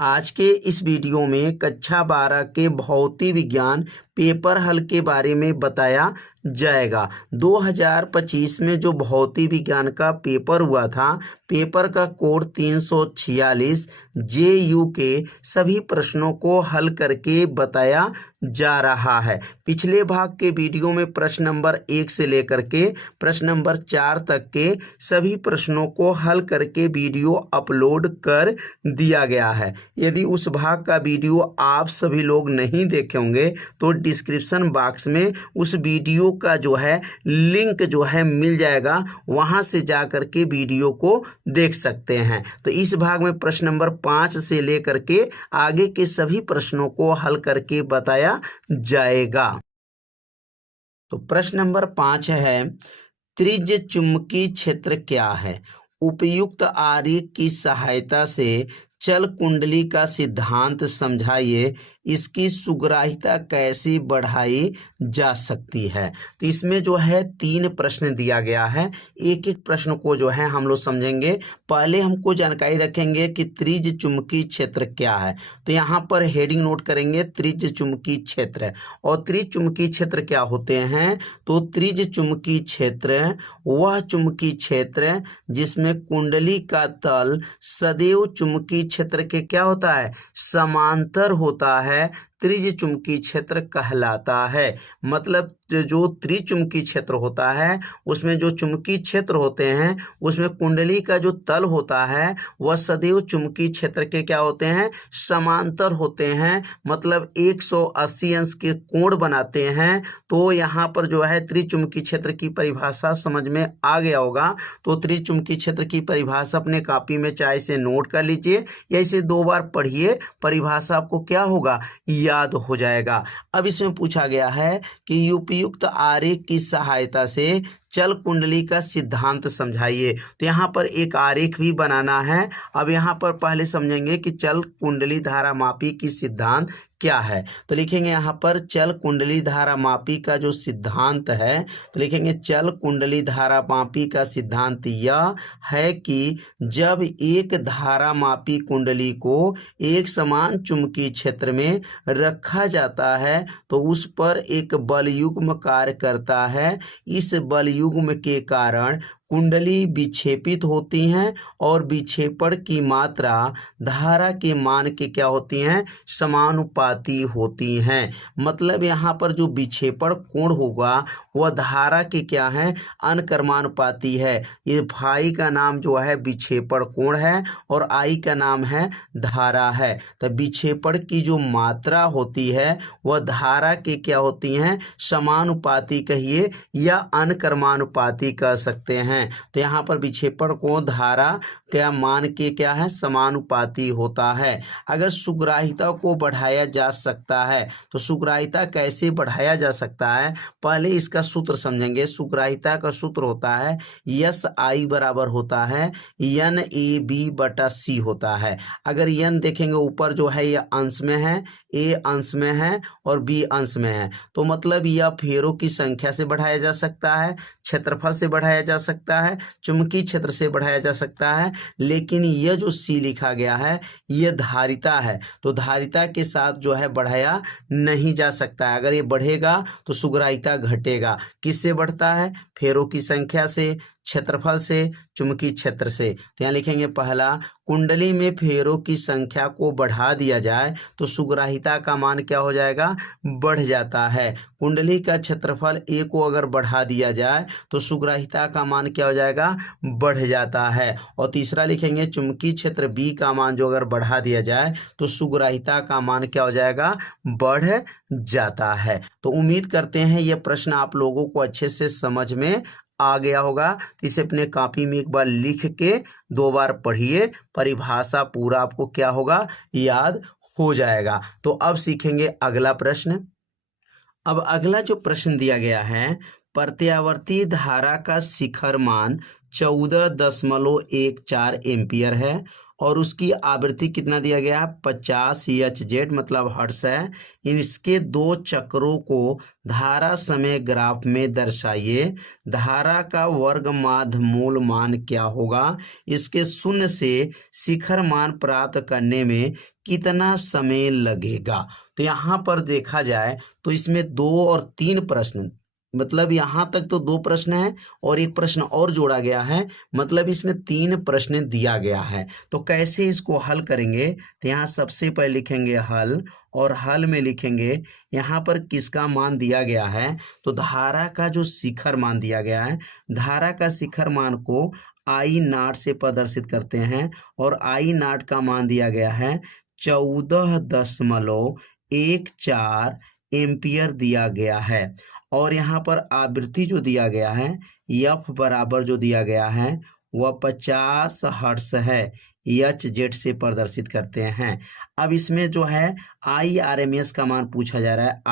आज के इस वीडियो में कक्षा 12 के भौतिक विज्ञान पेपर हल के बारे में बताया जाएगा। 2025 में जो भौतिक विज्ञान का पेपर हुआ था, पेपर का कोड 346 JU के सभी प्रश्नों को हल करके बताया जा रहा है। पिछले भाग के वीडियो में प्रश्न नंबर 1 से लेकर के प्रश्न नंबर 4 तक के सभी प्रश्नों को हल करके वीडियो अपलोड कर दिया गया है। यदि उस भाग का वीडियो आप सभी लोग नहीं देखे होंगे तो डिस्क्रिप्शन बॉक्स में उस वीडियो का जो है लिंक जो है मिल जाएगा, वहां से जा करके वीडियो को देख सकते हैं। तो इस भाग में प्रश्न नंबर 5 से लेकर के आगे के सभी प्रश्नों को हल करके बताया जाएगा। तो प्रश्न नंबर 5 है, त्रिज्य चुंबकीय क्षेत्र क्या है? उपयुक्त आरेख की सहायता से चल कुंडली का सिद्धांत समझाइए, इसकी सुग्राह्यता कैसे बढ़ाई जा सकती है। तो इसमें जो है 3 प्रश्न दिया गया है, एक एक प्रश्न को जो है हम लोग समझेंगे। पहले हमको जानकारी रखेंगे कि त्रिज्य चुंबकीय क्षेत्र क्या है। तो यहाँ पर हेडिंग नोट करेंगे त्रिज्य चुंबकीय क्षेत्र। और त्रिज्य चुंबकीय क्षेत्र क्या होते हैं? तो त्रिज्य चुंबकीय क्षेत्र वह चुंबकीय क्षेत्र जिसमें कुंडली का तल सदैव चुंबकीय क्षेत्र के क्या होता है? समांतर होता है, त्रिज्य चुंबकीय क्षेत्र कहलाता है। मतलब जो त्रिचुंबकीय क्षेत्र होता है उसमें जो चुंबकीय क्षेत्र होते हैं उसमें कुंडली का जो तल होता है वह सदैव चुंबकीय क्षेत्र के क्या होते हैं? समांतर होते हैं। मतलब 180 अंश के कोण बनाते हैं। तो यहाँ पर जो है त्रिचुंबकीय क्षेत्र की परिभाषा समझ में आ गया होगा। तो त्रिचुंबकीय क्षेत्र की परिभाषा अपने कॉपी में चाहे इसे नोट कर लीजिए या इसे 2 बार पढ़िए, परिभाषा आपको क्या होगा? याद हो जाएगा। अब इसमें पूछा गया है कि उपयुक्त आरेख की सहायता से चल कुंडली का सिद्धांत समझाइए। तो यहाँ पर एक आरेख भी बनाना है। अब यहाँ पर पहले समझेंगे कि चल कुंडली धारा मापी की सिद्धांत क्या है। तो लिखेंगे यहाँ पर चल कुंडली धारा मापी का जो सिद्धांत है, तो लिखेंगे चल कुंडली धारा मापी का सिद्धांत यह है कि जब एक धारा मापी कुंडली को एक समान चुंबकीय क्षेत्र में रखा जाता है तो उस पर एक बलयुग्म कार्य करता है। इस बलयुग्म के कारण कुंडली विक्षेपित होती हैं और विक्षेपण की मात्रा धारा के मान के क्या होती हैं? समानुपाती होती हैं। मतलब यहाँ पर जो विक्षेपण कोण होगा वह धारा के क्या है? अनुक्रमानुपाती है। ये फाई का नाम जो है विक्षेपण कोण है और आई का नाम है धारा है। तो विक्षेपण की जो मात्रा होती है वह धारा के क्या होती हैं? समानुपाती कहिए या अनुक्रमानुपाती कह सकते हैं। तो यहाँ पर विक्षेपण को धारा क्या मान के क्या है? समानुपाती होता है। अगर सुग्राह्यता को बढ़ाया जा सकता है तो सुग्राह्यता कैसे बढ़ाया जा सकता है? पहले इसका सूत्र समझेंगे। सुग्राह्यता का सूत्र होता है SI बराबर होता है NAB/C होता है। अगर N देखेंगे ऊपर जो है यह अंश में है, A अंश में है और B अंश में है, तो मतलब यह फेरों की संख्या से बढ़ाया जा सकता है, क्षेत्रफल से बढ़ाया जा सकता है, चुंबकीय क्षेत्र से बढ़ाया जा सकता है। लेकिन यह जो C लिखा गया है यह धारिता है, तो धारिता के साथ जो है बढ़ाया नहीं जा सकता है। अगर ये बढ़ेगा तो सुग्राह्यता घटेगा। किससे बढ़ता है? फेरों की संख्या से, क्षेत्रफल से, चुंबकीय क्षेत्र से। तो यहाँ लिखेंगे पहला, कुंडली में फेरों की संख्या को बढ़ा दिया जाए तो सुग्राह्यता का मान क्या हो जाएगा? बढ़ जाता है। कुंडली का क्षेत्रफल A को अगर बढ़ा दिया जाए तो सुग्राह्यता का मान क्या हो जाएगा? बढ़ जाता है। और तीसरा लिखेंगे चुंबकीय क्षेत्र B का मान जो अगर बढ़ा दिया जाए तो सुग्राह्यता का मान क्या हो जाएगा? बढ़ जाता है। तो उम्मीद करते हैं यह प्रश्न आप लोगों को अच्छे से समझ में आ गया होगा। तो इसे अपने कॉपी में एक बार लिख के 2 बार पढ़िए, परिभाषा पूरा आपको क्या होगा? याद हो जाएगा। तो अब सीखेंगे अगला प्रश्न। अब अगला जो प्रश्न दिया गया है, प्रत्यावर्ती धारा का शिखर मान 14.14 एम्पियर है और उसकी आवृत्ति कितना दिया गया है 50 Hz मतलब हर्ट्ज है। इसके 2 चक्रों को धारा समय ग्राफ में दर्शाइए। धारा का वर्ग माध्य मूल मान क्या होगा, इसके शून्य से शिखर मान प्राप्त करने में कितना समय लगेगा। तो यहाँ पर देखा जाए तो इसमें 2 और 3 प्रश्न, मतलब यहाँ तक तो 2 प्रश्न हैं और एक प्रश्न और जोड़ा गया है, मतलब इसमें 3 प्रश्न दिया गया है। तो कैसे इसको हल करेंगे, तो यहाँ सबसे पहले लिखेंगे हल, और हल में लिखेंगे यहाँ पर किसका मान दिया गया है, तो धारा का जो शिखर मान दिया गया है, धारा का शिखर मान को आई नॉट से प्रदर्शित करते हैं और आई नॉट का मान दिया गया है 14.14 एम्पियर दिया गया है। और यहाँ पर आवृत्ति जो दिया गया है एफ बराबर जो दिया गया है वह 50 हर्ट्ज है, Hz से प्रदर्शित करते हैं। अब इसमें जो है IRMS का मान पूछा जा रहा है,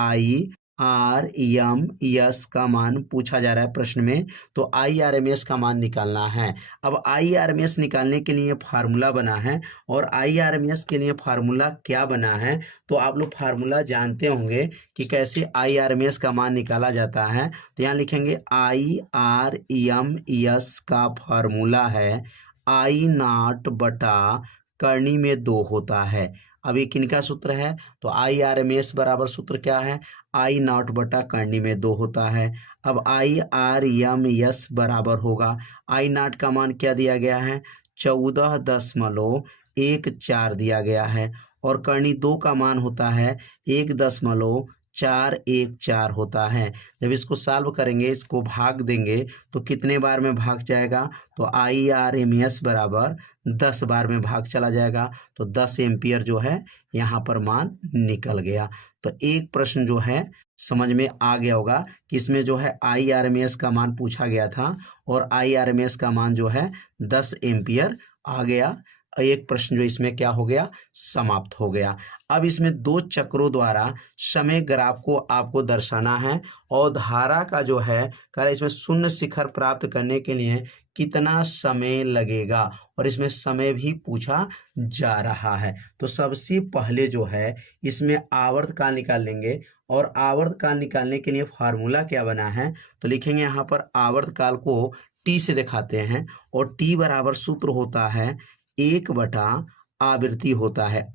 IRMS का मान पूछा जा रहा है प्रश्न में, तो IRMS का मान निकालना है। अब IRMS निकालने के लिए फार्मूला बना है, और IRMS के लिए फार्मूला क्या बना है, तो आप लोग फार्मूला जानते होंगे कि कैसे IRMS का मान निकाला जाता है। तो यहाँ लिखेंगे IRMS का फार्मूला है I नॉट बटा करनी में 2 होता है। अब ये किनका सूत्र है, तो IRMS बराबर सूत्र क्या है, I नॉट बटा करनी में 2 होता है। अब IRMS बराबर होगा, I नॉट का मान क्या दिया गया है 14.14 दिया गया है, और करनी 2 का मान होता है 1.414 होता है। जब इसको सॉल्व करेंगे, इसको भाग देंगे तो कितने बार में भाग जाएगा, तो IRMS बराबर 10 बार में भाग चला जाएगा, तो 10 एम्पियर जो है यहाँ पर मान निकल गया। तो एक प्रश्न जो है समझ में आ गया होगा कि इसमें जो है IRMS का मान पूछा गया था और IRMS का मान जो है 10 एम्पियर आ गया। एक प्रश्न जो इसमें क्या हो गया, समाप्त हो गया। अब इसमें 2 चक्रों द्वारा समय ग्राफ को आपको दर्शाना है, और धारा का जो है कर इसमें शून्य शिखर प्राप्त करने के लिए कितना समय लगेगा, और इसमें समय भी पूछा जा रहा है। तो सबसे पहले जो है इसमें आवर्तकाल निकाल लेंगे, और आवर्तकाल निकालने के लिए फार्मूला क्या बना है, तो लिखेंगे यहाँ पर आवर्तकाल को टी से दिखाते हैं, और टी बराबर सूत्र होता है 1 बटा आवृत्ति होता है।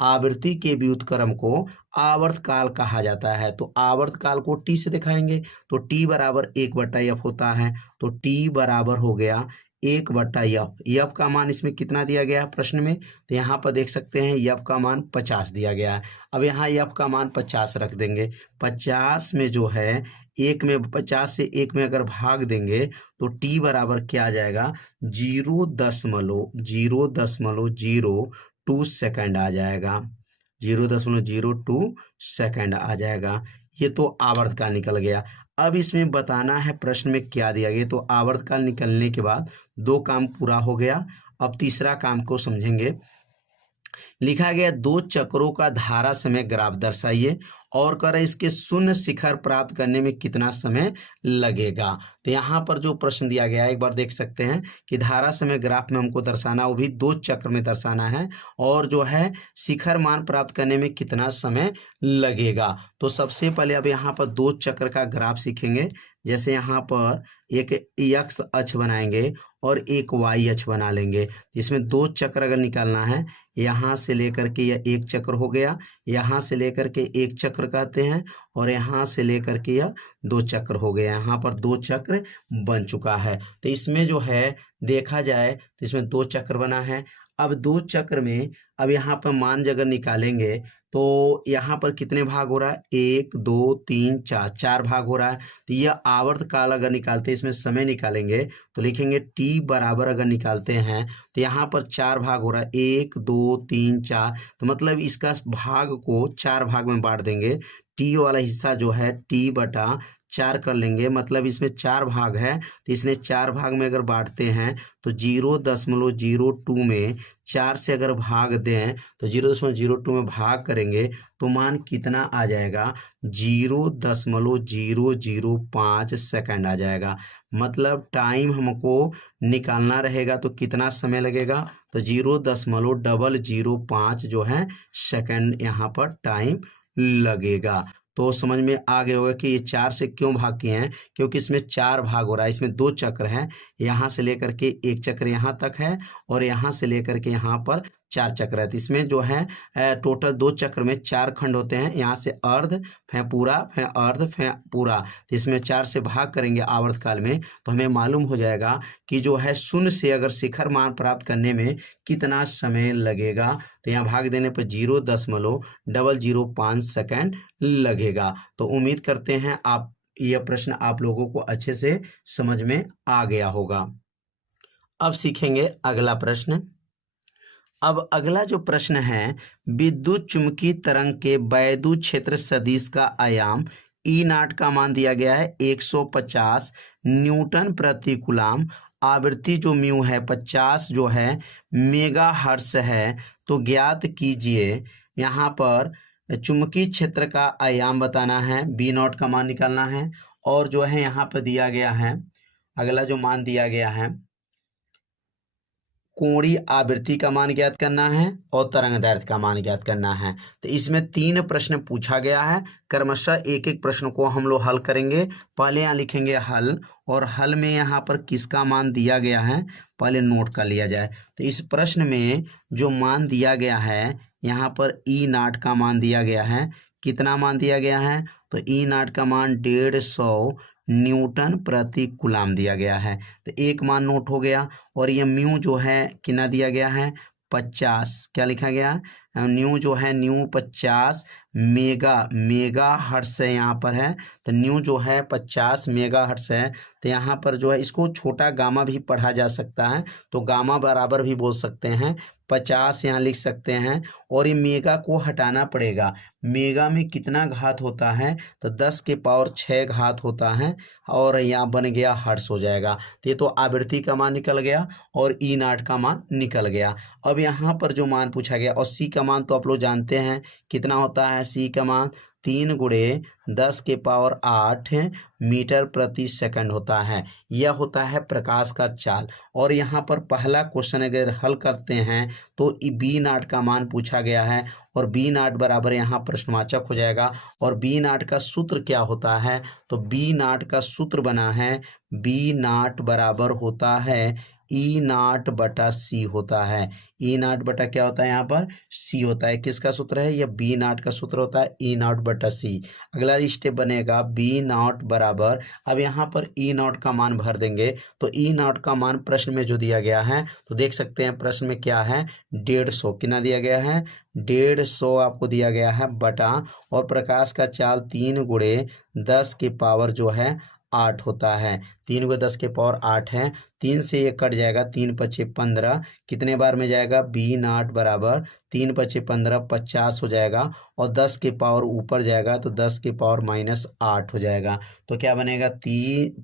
आवृत्ति के व्युत्क्रम को आवर्तकाल कहा जाता है। तो आवर्तकाल को टी से दिखाएंगे तो टी बराबर 1 बटा एफ होता है, तो टी बराबर हो गया 1 बटा एफ। एफ का मान इसमें कितना दिया गया है प्रश्न में, तो यहाँ पर देख सकते हैं एफ का मान 50 दिया गया है। अब यहाँ एफ का मान 50 रख देंगे, 50 में जो है 50 से 1 में अगर भाग देंगे तो टी बराबर क्या आ जाएगा 0.002 सेकंड आ जाएगा, 0.02 सेकंड आ जाएगा। ये तो आवर्तकाल निकल गया। अब इसमें बताना है प्रश्न में क्या दिया गया, तो आवर्तकाल निकलने के बाद 2 काम पूरा हो गया। अब तीसरा काम को समझेंगे। लिखा गया 2 चक्रों का धारा समय ग्राफ दर्शाइए और कर इसके शून्य शिखर प्राप्त करने में कितना समय लगेगा। तो यहाँ पर जो प्रश्न दिया गया है एक बार देख सकते हैं कि धारा समय ग्राफ में हमको दर्शाना, वो भी 2 चक्र में दर्शाना है, और जो है शिखर मान प्राप्त करने में कितना समय लगेगा। तो सबसे पहले अब यहाँ पर 2 चक्र का ग्राफ सीखेंगे। जैसे यहाँ पर एक एक्स अक्ष बनाएंगे और एक वाई अक्ष बना लेंगे। इसमें 2 चक्र अगर निकालना है, यहाँ से लेकर के यह 1 चक्र हो गया, यहाँ से लेकर के 1 चक्र कहते हैं, और यहाँ से लेकर के यह 2 चक्र हो गया। यहाँ पर 2 चक्र बन चुका है। तो इसमें जो है देखा जाए तो इसमें 2 चक्र बना है। अब 2 चक्र में अब यहाँ पर मान अगर निकालेंगे तो यहाँ पर कितने भाग हो रहा है, 1 2 3 4 भाग हो रहा है। तो यह आवर्तकाल अगर निकालते हैं, इसमें समय निकालेंगे तो लिखेंगे टी बराबर अगर निकालते हैं तो यहाँ पर 4 भाग हो रहा है, 1 2 3 4। तो मतलब इसका भाग को 4 भाग में बांट देंगे। टी वाला हिस्सा जो है टी बटा 4 कर लेंगे, मतलब इसमें 4 भाग है तो इसने 4 भाग में अगर बांटते हैं तो 0.02 में 4 से अगर भाग दें तो 0.02 में भाग करेंगे तो मान कितना आ जाएगा, 0.005 सेकंड आ जाएगा। मतलब टाइम हमको निकालना रहेगा तो कितना समय लगेगा, तो 0.005 जो है सेकंड यहाँ पर टाइम लगेगा। तो समझ में आ गया होगा कि ये 4 से क्यों भाग किए हैं, क्योंकि इसमें 4 भाग हो रहा है। इसमें 2 चक्र हैं, यहाँ से लेकर के एक चक्र यहाँ तक है और यहाँ से लेकर के यहाँ पर 4 चक्र है। तो इसमें जो है टोटल 2 चक्र में 4 खंड होते हैं, यहाँ से अर्ध फिर पूरा फिर अर्ध फिर पूरा। तो इसमें 4 से भाग करेंगे आवर्तकाल में तो हमें मालूम हो जाएगा कि जो है शून्य से अगर शिखर मान प्राप्त करने में कितना समय लगेगा। तो यहाँ भाग देने पर 0.005 सेकेंड लगेगा। तो उम्मीद करते हैं आप यह प्रश्न आप लोगों को अच्छे से समझ में आ गया होगा। अब सीखेंगे अगला प्रश्न। अब अगला जो प्रश्न है, विद्युत चुंबकीय तरंग के वैद्युत क्षेत्र सदिश का आयाम ई नॉट का मान दिया गया है 150 न्यूटन प्रति कूलम, आवृत्ति जो म्यू है 50 जो है मेगा हर्ट्ज है। तो ज्ञात कीजिए, यहाँ पर चुंबकीय क्षेत्र का आयाम बताना है, बी नॉट का मान निकालना है और जो है यहाँ पर दिया गया है अगला जो मान दिया गया है कोणीय आवृत्ति का मान ज्ञात करना है और तरंगदैर्घ्य का मान ज्ञात करना है। तो इसमें 3 प्रश्न पूछा गया है, क्रमशः एक एक प्रश्न को हम लोग हल करेंगे। पहले यहाँ लिखेंगे हल, और हल में यहाँ पर किसका मान दिया गया है पहले नोट कर लिया जाए। तो इस प्रश्न में जो मान दिया गया है यहाँ पर ई नॉट का मान दिया गया है। कितना मान दिया गया है, तो ई नॉट का मान 150 न्यूटन प्रति कूलम दिया गया है। तो एक मान नोट हो गया। और ये म्यू जो है कितना दिया गया है 50, क्या लिखा गया न्यू जो है न्यू 50 मेगा हर्ट्ज है यहाँ पर है। तो न्यू जो है 50 मेगा हर्ट्ज है। तो यहाँ पर जो है इसको छोटा गामा भी पढ़ा जा सकता है, तो गामा बराबर भी बोल सकते हैं, 50 यहाँ लिख सकते हैं। और ये मेगा को हटाना पड़ेगा, मेगा में कितना घात होता है तो 10 के पावर 6 घात होता है और यहाँ बन गया हर्ट्ज हो जाएगा। तो ये तो आवृत्ति का मान निकल गया और ई नॉट का मान निकल गया। अब यहाँ पर जो मान पूछा गया, और सी का मान तो आप लोग जानते हैं कितना होता है, सी का मान 3 × 10 के पावर 8 मीटर प्रति सेकंड होता है। यह होता है प्रकाश का चाल। और यहाँ पर पहला क्वेश्चन अगर हल करते हैं तो बी नॉट का मान पूछा गया है और बी नॉट बराबर यहाँ प्रश्नवाचक हो जाएगा। और बी नॉट का सूत्र क्या होता है, तो बी नॉट का सूत्र बना है, बी नॉट बराबर होता है ई नॉट बटा सी होता है। ई नॉट बटा क्या होता है यहाँ पर सी होता है। किसका सूत्र है, यह बी नॉट का सूत्र होता है ई नॉट बटा सी। अगला स्टेप बनेगा बी नॉट बराबर, अब यहाँ पर ई नॉट का मान भर देंगे। तो ई नॉट का मान प्रश्न में जो दिया गया है तो देख सकते हैं प्रश्न में क्या है 150 कितना दिया गया है 150 आपको दिया गया है बटा, और प्रकाश का चाल 3 × 10 के पावर जो है 8 होता है। 3 × 10 के पावर 8 है, 3 से ये कट जाएगा, 3 × 5 = 15, कितने बार में जाएगा बी नॉट बराबर 3 × 5 = 15 50 हो जाएगा। और 10 के पावर ऊपर जाएगा तो 10 के पावर -8 हो जाएगा। तो क्या बनेगा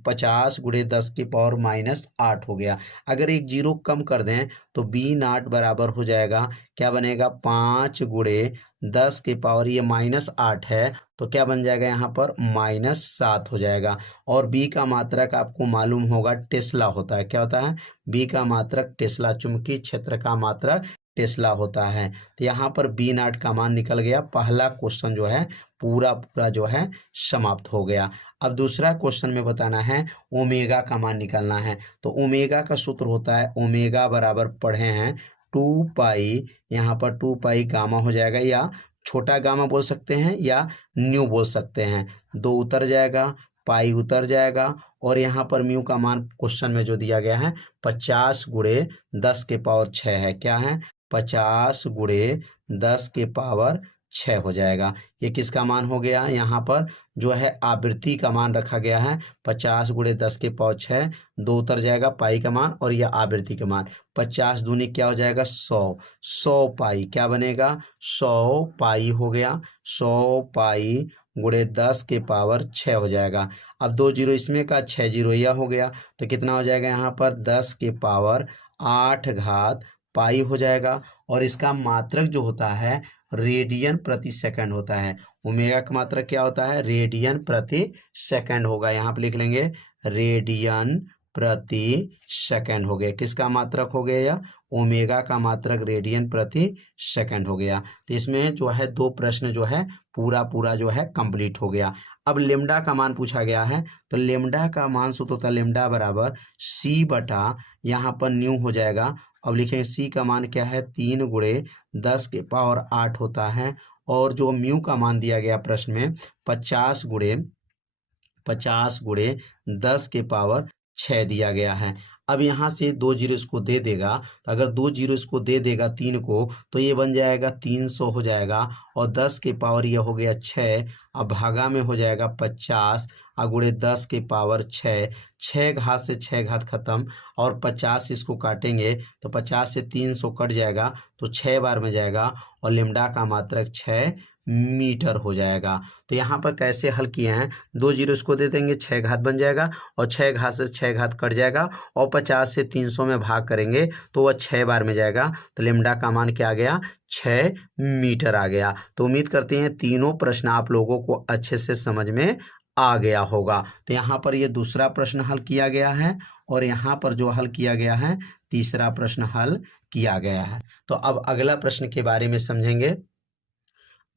50 × 10 के पावर -8 हो गया। अगर एक जीरो कम कर दें तो बी नॉट बराबर हो जाएगा, क्या बनेगा 5 × 10 के पावर ये -8 है तो क्या बन जाएगा यहाँ पर -7 हो जाएगा। और बी का मात्रक आपको मालूम होगा टेस्ला होता है, क्या होता है बी का मात्रक टेस्ला, चुंबकीय क्षेत्र का मात्रक टेस्ला होता है। तो यहाँ पर बी नॉट का मान निकल गया। पहला क्वेश्चन जो है पूरा जो है समाप्त हो गया। अब दूसरा क्वेश्चन में बताना है ओमेगा का मान निकालना है। तो ओमेगा का सूत्र होता है ओमेगा बराबर पढ़े हैं 2 पाई, यहाँ पर 2 पाई गामा हो जाएगा, या छोटा गामा बोल सकते हैं या न्यू बोल सकते हैं। 2 उतर जाएगा, पाई उतर जाएगा, और यहाँ पर म्यू का मान क्वेश्चन में जो दिया गया है 50 × 10 के पावर 6 है। क्या है 50 × 10 के पावर 6 हो जाएगा। ये किसका मान हो गया, यहाँ पर जो है आवृत्ति का मान रखा गया है 50 × 10 के पावर 6, 2 उतर जाएगा पाई का मान और यह आवृत्ति का मान 50 दूनी क्या हो जाएगा 100 पाई, क्या बनेगा 100 पाई हो गया। 100 पाई गुणे 10 के पावर 6 हो जाएगा। अब 2 जीरो इसमें का, 6 जीरो यह हो गया, तो कितना हो जाएगा यहाँ पर 10 के पावर 8 घात पाई हो जाएगा। और इसका मात्रक जो होता है रेडियन प्रति सेकंड होता है। ओमेगा का मात्रक क्या होता है? रेडियन प्रति सेकंड होगा। यहाँ पे लिख लेंगे रेडियन प्रति सेकंड हो गया। किसका मात्रक हो गया? यह ओमेगा का मात्रक रेडियन प्रति सेकंड हो गया। तो इसमें जो है 2 प्रश्न जो है पूरा जो है कंप्लीट हो गया। अब लेमडा का मान पूछा गया है, तो लेमडा का मान सूत्र होता है लेमडा बराबर सी बटा यहाँ पर न्यू हो जाएगा। अब लिखेंगे सी का मान क्या है? 3 गुणे 10 के पावर 8 होता है। और जो म्यू का मान दिया गया प्रश्न में 50 गुणे 10 के पावर 6 दिया गया है। अब यहाँ से 2 जीरो इसको दे देगा, तो अगर 2 जीरो इसको दे देगा 3 को, तो ये बन जाएगा 300 हो जाएगा। और 10 के पावर ये हो गया 6, अब भागा में हो जाएगा 50 और गुणे 10 के पावर 6, 6 घात से 6 घात खत्म, और 50 इसको काटेंगे तो 50 से 300 कट जाएगा, तो 6 बार में जाएगा और लेमडा का मात्रक 6 मीटर हो जाएगा। तो यहाँ पर कैसे हल किए हैं? 2 जीरो इसको दे देंगे, 6 घात बन जाएगा, और 6 घात से 6 घात कट जाएगा, और 50 से 300 में भाग करेंगे तो वह 6 बार में जाएगा। तो लेमडा का मान क्या आ गया? 6 मीटर आ गया। तो उम्मीद करते हैं तीनों प्रश्न आप लोगों को अच्छे से समझ में आ गया होगा। तो यहाँ पर ये दूसरा प्रश्न हल किया गया है, और यहाँ पर जो हल किया गया है तीसरा प्रश्न हल किया गया है। तो अब अगला प्रश्न के बारे में समझेंगे।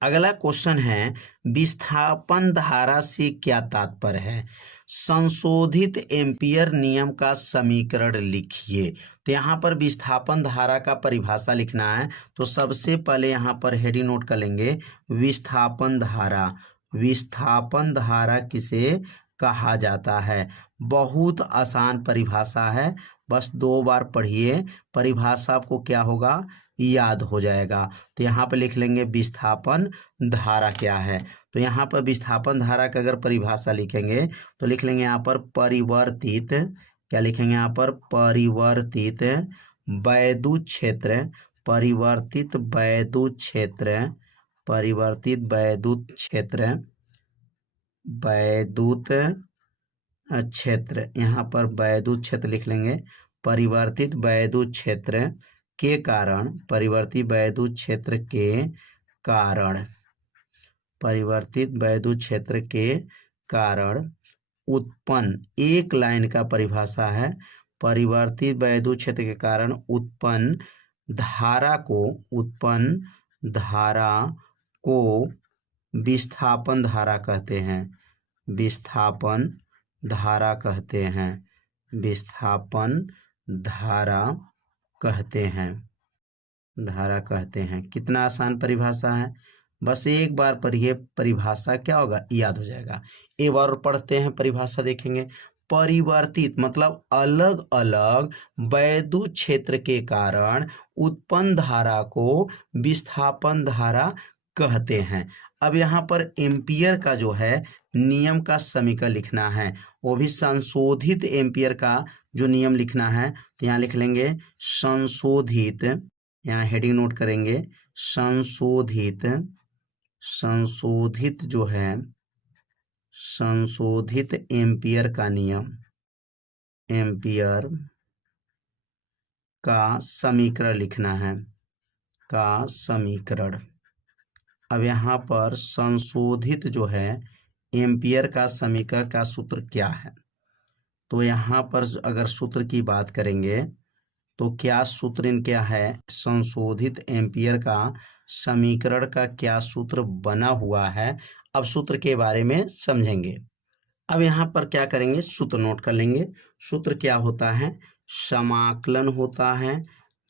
अगला क्वेश्चन है विस्थापन धारा से क्या तात्पर्य है? संशोधित एम्पीयर नियम का समीकरण लिखिए। तो यहाँ पर विस्थापन धारा का परिभाषा लिखना है। तो सबसे पहले यहाँ पर हेडिंग नोट कर लेंगे विस्थापन धारा। विस्थापन धारा किसे कहा जाता है? बहुत आसान परिभाषा है, बस 2 बार पढ़िए, परिभाषा आपको क्या होगा? याद हो जाएगा। तो यहाँ पर लिख लेंगे विस्थापन धारा क्या है। तो यहाँ पर विस्थापन धारा का अगर परिभाषा लिखेंगे तो लिख लेंगे यहाँ पर परिवर्तित, क्या लिखेंगे यहाँ पर? परिवर्तित वैद्युत क्षेत्र, परिवर्तित वैद्युत क्षेत्र, परिवर्तित वैद्युत क्षेत्र, वैद्युत क्षेत्र, यहाँ पर वैद्युत क्षेत्र लिख लेंगे। परिवर्तित वैद्युत क्षेत्र के कारण, परिवर्तित वैद्युत क्षेत्र के कारण, परिवर्तित वैद्युत क्षेत्र के कारण उत्पन्न, एक लाइन का परिभाषा है, परिवर्तित वैद्युत क्षेत्र के कारण उत्पन्न धारा को, उत्पन्न धारा को विस्थापन धारा कहते हैं। विस्थापन धारा कहते हैं। विस्थापन धारा कहते हैं। धारा कहते हैं। कितना आसान परिभाषा है, बस एक बार पढ़िए, परिभाषा क्या होगा? याद हो जाएगा। एक बार और पढ़ते हैं, परिभाषा देखेंगे। परिवर्तित मतलब अलग अलग वैद्युत क्षेत्र के कारण उत्पन्न धारा को विस्थापन धारा कहते हैं। अब यहाँ पर एम्पियर का जो है नियम का समीकरण लिखना है, वो भी संशोधित एम्पियर का जो नियम लिखना है। तो यहाँ लिख लेंगे संशोधित, यहाँ हेडिंग नोट करेंगे संशोधित, संशोधित जो है संशोधित एम्पियर का नियम, एम्पियर का समीकरण लिखना है, का समीकरण। अब यहाँ पर संशोधित जो है एम्पियर का समीकरण का सूत्र क्या है? तो यहाँ पर अगर सूत्र की बात करेंगे तो क्या सूत्र इन क्या है? संशोधित एम्पियर का समीकरण का क्या सूत्र बना हुआ है? अब सूत्र के बारे में समझेंगे। अब यहाँ पर क्या करेंगे? सूत्र नोट कर लेंगे। सूत्र क्या होता है? समाकलन होता है,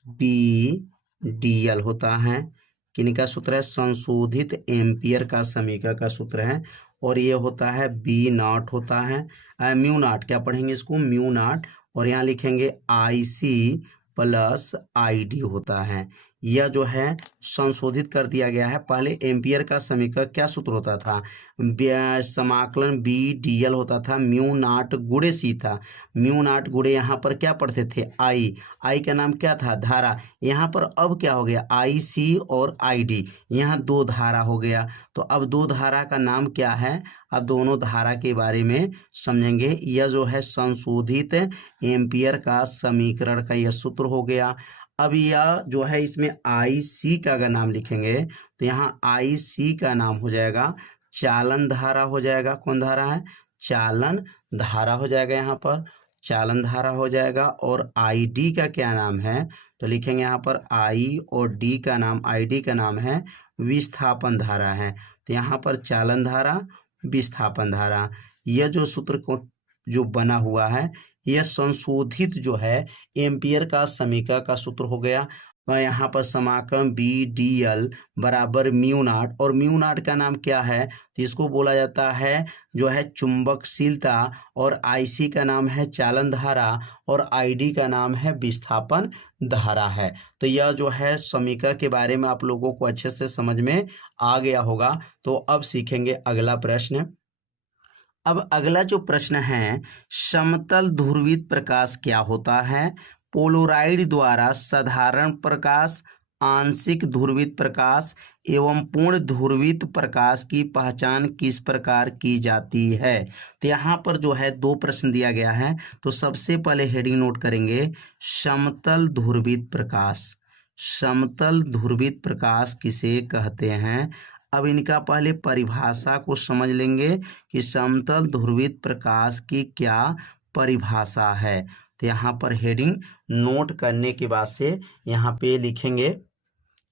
PdL होता है। किनका सूत्र है? संशोधित एम्पियर का समीकरण का सूत्र है। और ये होता है B नॉट होता है, म्यू नॉट, क्या पढ़ेंगे इसको? Mu naught. और यहाँ लिखेंगे IC प्लस ID होता है। यह जो है संशोधित कर दिया गया है। पहले एम्पियर का समीकरण क्या सूत्र होता था, समाकलन बी डी एल होता था, म्यू नाट गुणे सी था। म्यू नाट गुणे यहाँ पर क्या पढ़ते थे, आई का नाम क्या था, धारा। यहाँ पर अब क्या हो गया, आई सी और आई डी, यहाँ दो धारा हो गया। तो अब दो धारा का नाम क्या है, अब दोनों धारा के बारे में समझेंगे। यह जो है संशोधित एम्पियर का समीकरण का यह सूत्र हो गया। अब यह जो है इसमें आई सी का अगर नाम लिखेंगे तो यहाँ आई सी का नाम हो जाएगा चालन धारा हो जाएगा। कौन धारा है, चालन धारा हो जाएगा, यहाँ पर चालन धारा हो जाएगा। और आई डी का क्या नाम है, तो लिखेंगे यहाँ पर आई और डी का नाम, आई डी का नाम है विस्थापन धारा है। तो यहाँ पर चालन धारा, विस्थापन धारा, यह जो सूत्र को जो बना हुआ है यह संशोधित जो है एम्पियर का समीकरण का सूत्र हो गया। यहाँ पर समाकलन बी डी एल बराबर म्यू नाट, और म्यू नाट का नाम क्या है, तो इसको बोला जाता है जो है चुंबकशीलता, और आईसी का नाम है चालन धारा, और आईडी का नाम है विस्थापन धारा है। तो यह जो है समीकरण के बारे में आप लोगों को अच्छे से समझ में आ गया होगा। तो अब सीखेंगे अगला प्रश्न। अब अगला जो प्रश्न है, समतल ध्रुवित प्रकाश क्या होता है, पोलोराइड द्वारा साधारण प्रकाश, आंशिक ध्रुवित प्रकाश एवं पूर्ण ध्रुवित प्रकाश की पहचान किस प्रकार की जाती है। तो यहाँ पर जो है दो प्रश्न दिया गया है। तो सबसे पहले हेडिंग नोट करेंगे, समतल ध्रुवित प्रकाश। समतल ध्रुवित प्रकाश किसे कहते हैं। अब इनका पहले परिभाषा को समझ लेंगे कि समतल ध्रुवित प्रकाश की क्या परिभाषा है। तो यहाँ पर हेडिंग नोट करने के बाद से यहाँ पे लिखेंगे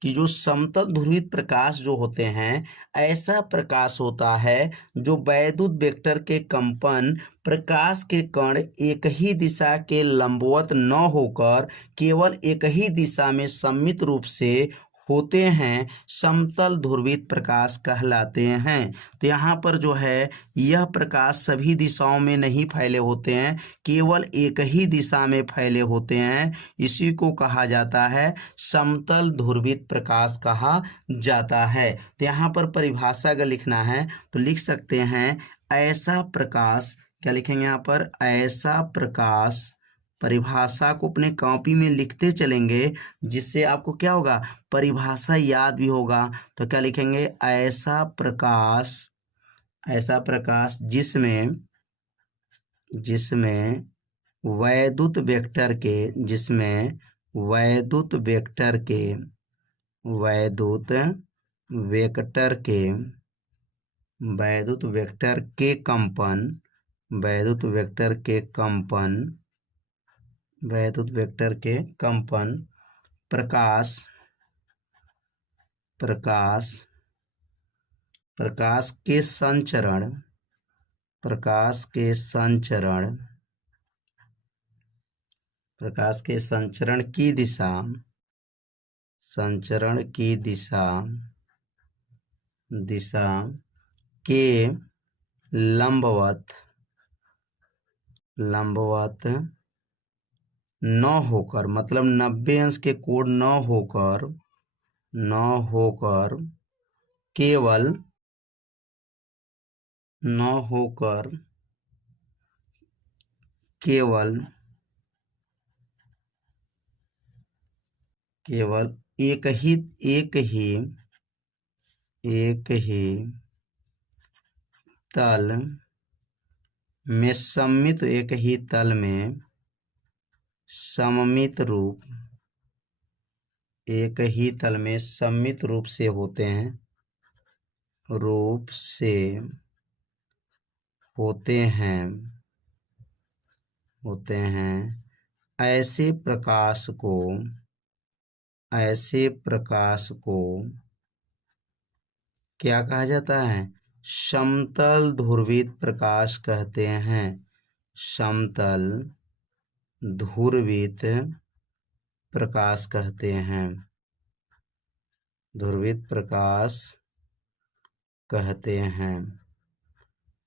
कि जो समतल ध्रुवित प्रकाश जो होते हैं, ऐसा प्रकाश होता है जो वैद्युत वेक्टर के कंपन प्रकाश के कण एक ही दिशा के लंबवत न होकर केवल एक ही दिशा में सममित रूप से होते हैं, समतल ध्रुवित प्रकाश कहलाते हैं। तो यहाँ पर जो है यह प्रकाश सभी दिशाओं में नहीं फैले होते हैं, केवल एक ही दिशा में फैले होते हैं, इसी को कहा जाता है समतल ध्रुवित प्रकाश कहा जाता है। तो यहाँ पर परिभाषा अगर लिखना है तो लिख सकते हैं ऐसा प्रकाश, क्या लिखेंगे यहाँ पर, ऐसा प्रकाश। परिभाषा को अपने कॉपी में लिखते चलेंगे जिससे आपको क्या होगा, परिभाषा याद भी होगा। तो क्या लिखेंगे, ऐसा प्रकाश, ऐसा प्रकाश जिसमें वैद्युत वेक्टर के, जिसमें वैद्युत वेक्टर के, वैद्युत वेक्टर के, वैद्युत वेक्टर के कंपन, वैद्युत वेक्टर के कंपन, वैद्युत वेक्टर के कंपन प्रकाश, प्रकाश, प्रकाश के संचरण, प्रकाश के संचरण, प्रकाश के संचरण की दिशा, संचरण की दिशा, दिशा के लंबवत, लंबवत न होकर, मतलब 90 अंश के कोण न होकर, न होकर केवल, न होकर केवल, केवल एक ही तल में सममित, एक ही तल में सममित रूप, एक ही तल में सममित रूप से होते हैं, रूप से होते हैं, होते हैं। ऐसे प्रकाश को, ऐसे प्रकाश को क्या कहा जाता है, समतल ध्रुवित प्रकाश कहते हैं। समतल ध्रुवित प्रकाश कहते हैं, ध्रुवित प्रकाश कहते हैं।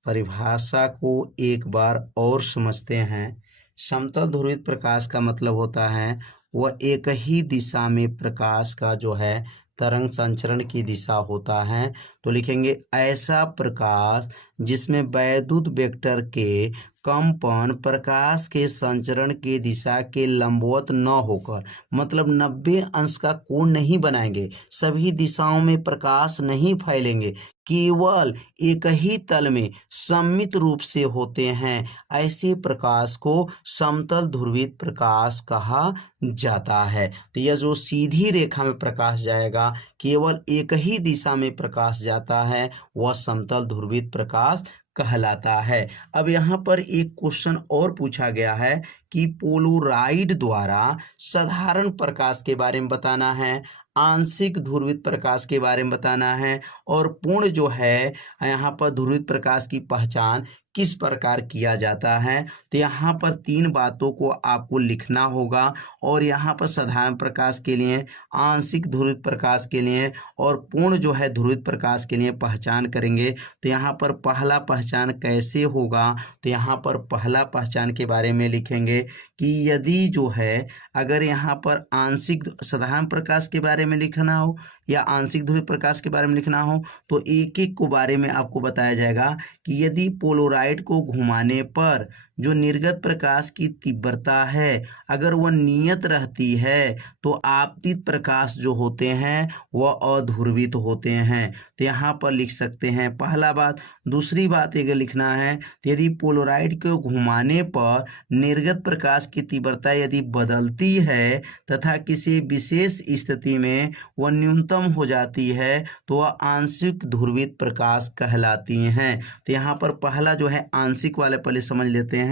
परिभाषा को एक बार और समझते हैं। समतल ध्रुवित प्रकाश का मतलब होता है वह एक ही दिशा में प्रकाश का जो है तरंग संचरण की दिशा होता है। तो लिखेंगे ऐसा प्रकाश जिसमें वैद्युत वेक्टर के कंपन प्रकाश के संचरण की दिशा के लंबवत न होकर, मतलब 90 अंश का कोण नहीं बनाएंगे, सभी दिशाओं में प्रकाश नहीं फैलेंगे, केवल एक ही तल में सममित रूप से होते हैं, ऐसे प्रकाश को समतल ध्रुवित प्रकाश कहा जाता है। तो यह जो सीधी रेखा में प्रकाश जाएगा, केवल एक ही दिशा में प्रकाश जाता है, वह समतल ध्रुवित प्रकाश कहलाता है। अब यहाँ पर एक क्वेश्चन और पूछा गया है कि पोलराइड द्वारा साधारण प्रकाश के बारे में बताना है, आंशिक ध्रुवित प्रकाश के बारे में बताना है, और पूर्ण जो है यहाँ पर ध्रुवित प्रकाश की पहचान किस प्रकार किया जाता है। तो यहाँ पर 3 बातों को आपको लिखना होगा, और यहाँ पर साधारण प्रकाश के लिए, आंशिक ध्रुवित प्रकाश के लिए और पूर्ण जो है ध्रुवित प्रकाश के लिए पहचान करेंगे। तो यहाँ पर पहला पहचान कैसे होगा, तो यहाँ पर पहला पहचान के बारे में लिखेंगे कि यदि जो है, अगर यहाँ पर आंशिक साधारण प्रकाश के बारे में लिखना हो या आंशिक ध्रुवित प्रकाश के बारे में लिखना हो, तो एक एक को बारे में आपको बताया जाएगा कि यदि पोलराइड को घुमाने पर जो निर्गत प्रकाश की तीव्रता है, अगर वह नियत रहती है, तो आपतित प्रकाश जो होते हैं वह अध्रुवित होते हैं। तो यहाँ पर लिख सकते हैं पहला बात। दूसरी बात अगर लिखना है, तो यदि पोलराइड को घुमाने पर निर्गत प्रकाश की तीव्रता यदि बदलती है तथा किसी विशेष स्थिति में वह न्यूनतम हो जाती है, तो वह आंशिक ध्रुवित प्रकाश कहलाती हैं। तो यहाँ पर पहला जो है आंशिक वाले पहले समझ लेते हैं।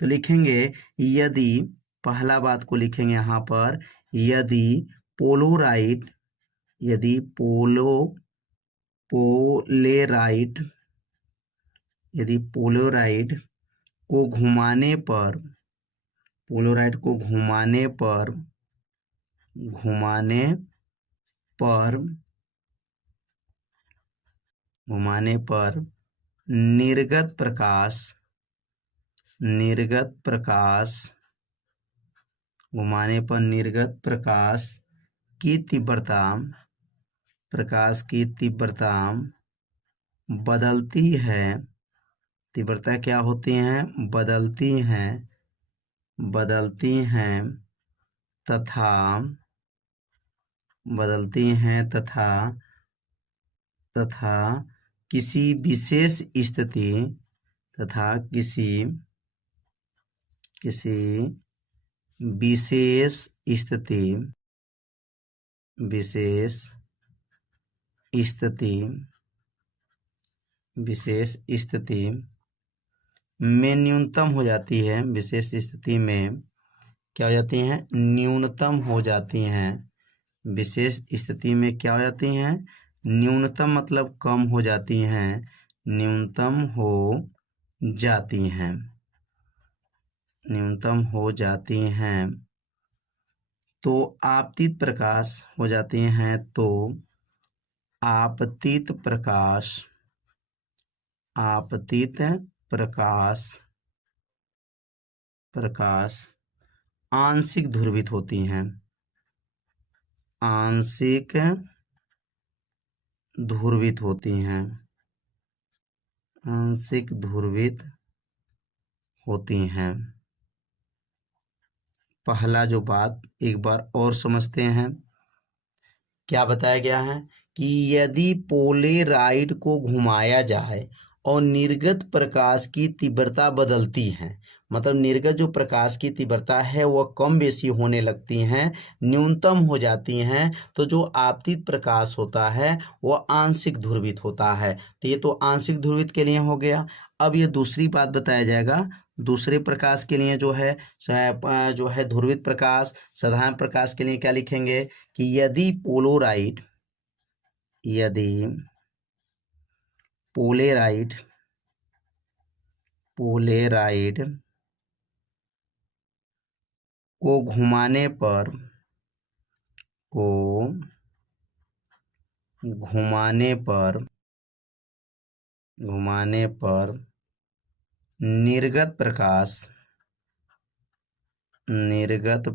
तो लिखेंगे यदि, पहला बात को लिखेंगे यहाँ पर, यदि पोलराइड, यदि यदि पोलराइड को घुमाने पर, पोलराइड को घुमाने पर निर्गत प्रकाश की तीव्रता बदलती है, तीव्रता क्या होती हैं, बदलती हैं तथा किसी विशेष स्थिति, विशेष स्थिति में न्यूनतम हो जाती है, विशेष स्थिति में क्या हो जाती हैं, न्यूनतम हो जाती हैं। विशेष स्थिति में क्या हो जाती हैं, न्यूनतम मतलब कम हो जाती हैं, न्यूनतम हो जाती हैं, तो आपतित प्रकाश हो जाती हैं। तो आपतित प्रकाश आंशिक ध्रुवित होती हैं, आंशिक ध्रुवित होती हैं। पहला जो बात एक बार और समझते हैं, क्या बताया गया है कि यदि पोलराइड को घुमाया जाए और निर्गत प्रकाश की तीव्रता बदलती है, मतलब निर्गत जो प्रकाश की तीव्रता है वह कम बेसी होने लगती हैं, न्यूनतम हो जाती हैं, तो जो आपतित प्रकाश होता है वह आंशिक ध्रुवित होता है। तो ये तो आंशिक ध्रुवित के लिए हो गया। अब ये दूसरी बात बताया जाएगा, दूसरे प्रकाश के लिए जो है ध्रुवित प्रकाश, साधारण प्रकाश के लिए क्या लिखेंगे कि यदि पोलराइड को घुमाने पर निर्गत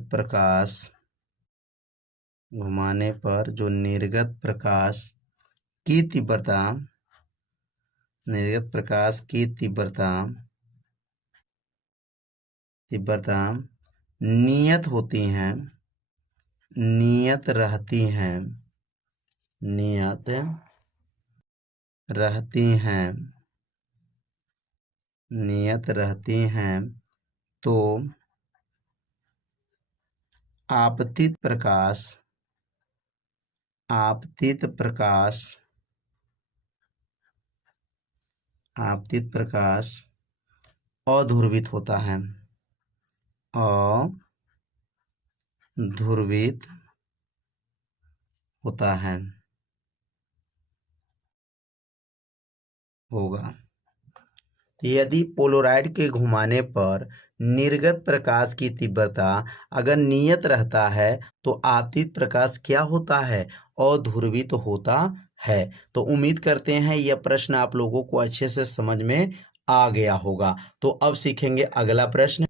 प्रकाश घुमाने पर जो निर्गत प्रकाश की तीव्रता नियत होती हैं, नियत रहती हैं तो आपतित प्रकाश अध्रुवित होता है, अध्रुवित होता है होगा। यदि पोलराइड के घुमाने पर निर्गत प्रकाश की तीव्रता अगर नियत रहता है तो आपतित प्रकाश क्या होता है, अध्रुवित होता है। तो उम्मीद करते हैं यह प्रश्न आप लोगों को अच्छे से समझ में आ गया होगा। तो अब सीखेंगे अगला प्रश्न।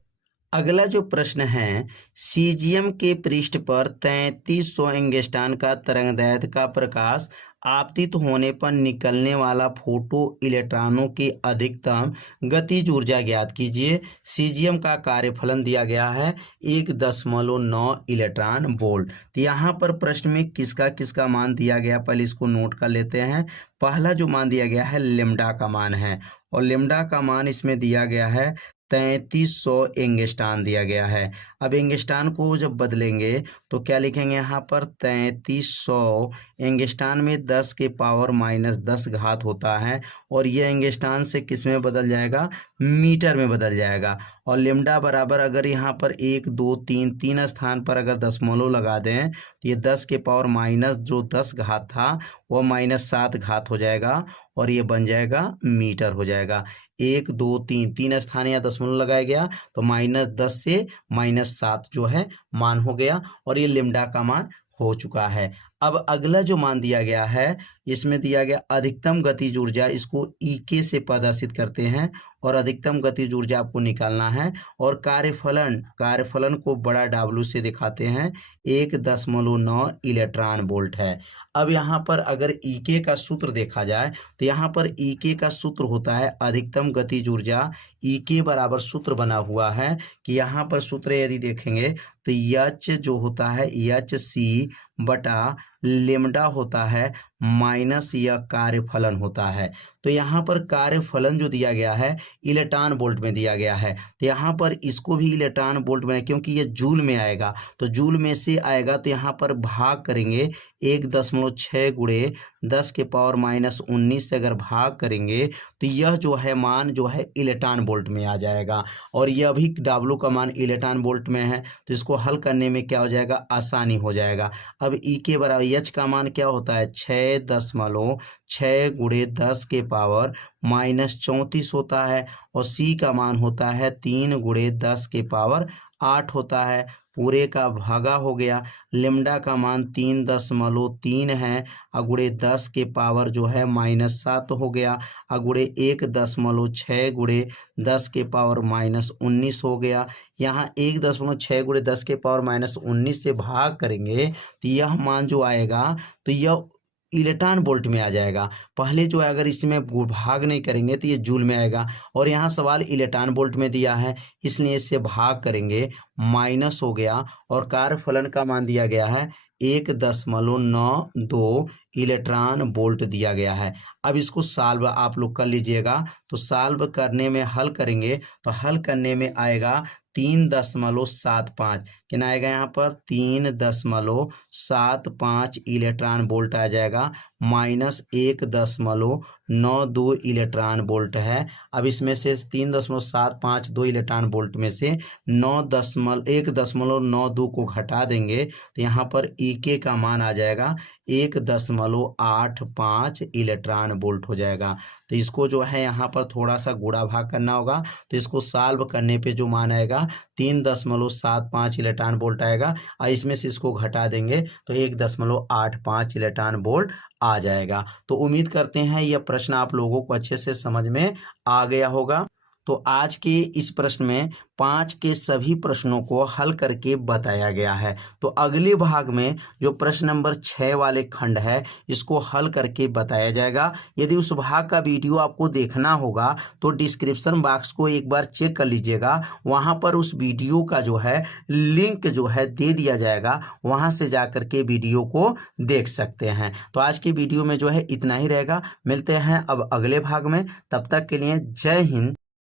अगला जो प्रश्न है, सीजियम के पृष्ठ पर 3300 एंगस्ट्रॉन का तरंगदैर्घ्य का प्रकाश आपतित होने पर निकलने वाला फोटो इलेक्ट्रॉनों की अधिकतम गतिज ऊर्जा ज्ञात कीजिए। सीजियम का कार्यफलन दिया गया है 1.9 इलेक्ट्रॉन वोल्ट। तो यहाँ पर प्रश्न में किसका किसका मान दिया गया, पहले इसको नोट कर लेते हैं। पहला जो मान दिया गया है लेम्डा का मान है, और लेम्डा का मान इसमें दिया गया है 3300 एंगस्ट्रॉन दिया गया है। अब एंगस्ट्रॉन को जब बदलेंगे तो क्या लिखेंगे यहाँ पर 3300 एंगस्ट्रॉन में 10 के पावर -10 घात होता है, और यह एंगस्ट्रॉन से किस में बदल जाएगा, मीटर में बदल जाएगा। और लेम्डा बराबर अगर यहाँ पर 1 2 3 तीन स्थान पर अगर दशमलव लगा दें तो ये 10 के पावर जो 10 घात था वह -7 घात हो जाएगा, और ये बन जाएगा मीटर हो जाएगा। 1 2 3 तीन स्थान यहाँ दशमलव लगाया गया तो -10 से -7 जो है मान हो गया, और ये लेम्डा का मान हो चुका है। अब अगला जो मान दिया गया है, इसमें दिया गया अधिकतम गतिज ऊर्जा, इसको ईके से प्रदर्शित करते हैं, और अधिकतम गतिज ऊर्जा आपको निकालना है। और कार्यफलन को बड़ा W से दिखाते हैं, 1.9 इलेक्ट्रॉन वोल्ट है। अब यहाँ पर अगर ईके का सूत्र देखा जाए तो यहाँ पर ईके का सूत्र होता है अधिकतम गतिज ऊर्जा। ईके बराबर सूत्र बना हुआ है कि यहाँ पर सूत्र यदि देखेंगे तो एच जो होता है HC बटा लेम्डा होता है माइनस यह कार्यफलन होता है। तो यहाँ पर कार्यफलन जो दिया गया है इलेक्ट्रॉन वोल्ट में दिया गया है, तो यहाँ पर इसको भी इलेक्ट्रॉन वोल्ट में, क्योंकि ये जूल में आएगा तो जूल में से आएगा, तो यहाँ पर भाग करेंगे 1.6 गुणे 10 के पावर -19 से अगर भाग करेंगे तो यह जो है मान जो है इलेक्ट्रॉन वोल्ट में आ जाएगा। और यह भी W का मान इलेक्ट्रॉन वोल्ट में है, तो इसको हल करने में क्या हो जाएगा, आसानी हो जाएगा। अब ई के बराबर एच का मान क्या होता है 6.6 गुणे 10 के पावर -34 होता है, और सी का मान होता है 3 गुणे 10 के पावर 8 होता है, पूरे का भागा हो गया। लेम्डा का मान 3.3 है, अगुड़े 10 के पावर जो है -7 हो गया, अगुड़े 1.6 गुणे 10 के पावर -19 हो गया। यहाँ 1.6 गुणे 10 के पावर -19 से भाग करेंगे तो यह मान जो आएगा तो यह इलेक्ट्रॉन वोल्ट में आ जाएगा। पहले जो है अगर इसमें भाग नहीं करेंगे तो ये जूल में आएगा, और यहाँ सवाल इलेक्ट्रॉन वोल्ट में दिया है इसलिए इससे भाग करेंगे, माइनस हो गया, और कार्यफलन का मान दिया गया है 1.92 इलेक्ट्रॉन वोल्ट दिया गया है। अब इसको सॉल्व आप लोग कर लीजिएगा, तो सॉल्व करने में हल करेंगे तो हल करने में आएगा 3.75, कितना आएगा यहाँ पर 3.75 इलेक्ट्रॉन वोल्ट आ जाएगा, -1.92 इलेक्ट्रॉन वोल्ट है। अब इसमें से 3.752 इलेक्ट्रॉन वोल्ट में से 1.92 को घटा देंगे तो यहाँ पर ईके का मान आ जाएगा 1.85 इलेक्ट्रॉन वोल्ट हो जाएगा। तो इसको जो है यहाँ पर थोड़ा सा गुणा भाग करना होगा, तो इसको सॉल्व करने पे जो मान आएगा 3.75 इलेक्ट्रॉन वोल्ट आएगा, और इसमें से इसको घटा देंगे तो 1.85 इलेक्ट्रॉन वोल्ट आ जाएगा। तो उम्मीद करते हैं यह प्रश्न आप लोगों को अच्छे से समझ में आ गया होगा। तो आज के इस प्रश्न में 5 के सभी प्रश्नों को हल करके बताया गया है। तो अगले भाग में जो प्रश्न नंबर 6 वाले खंड है इसको हल करके बताया जाएगा। यदि उस भाग का वीडियो आपको देखना होगा तो डिस्क्रिप्शन बॉक्स को एक बार चेक कर लीजिएगा, वहाँ पर उस वीडियो का जो है लिंक जो है दे दिया जाएगा, वहाँ से जा कर के वीडियो को देख सकते हैं। तो आज की वीडियो में जो है इतना ही रहेगा, मिलते हैं अब अगले भाग में। तब तक के लिए जय हिंद,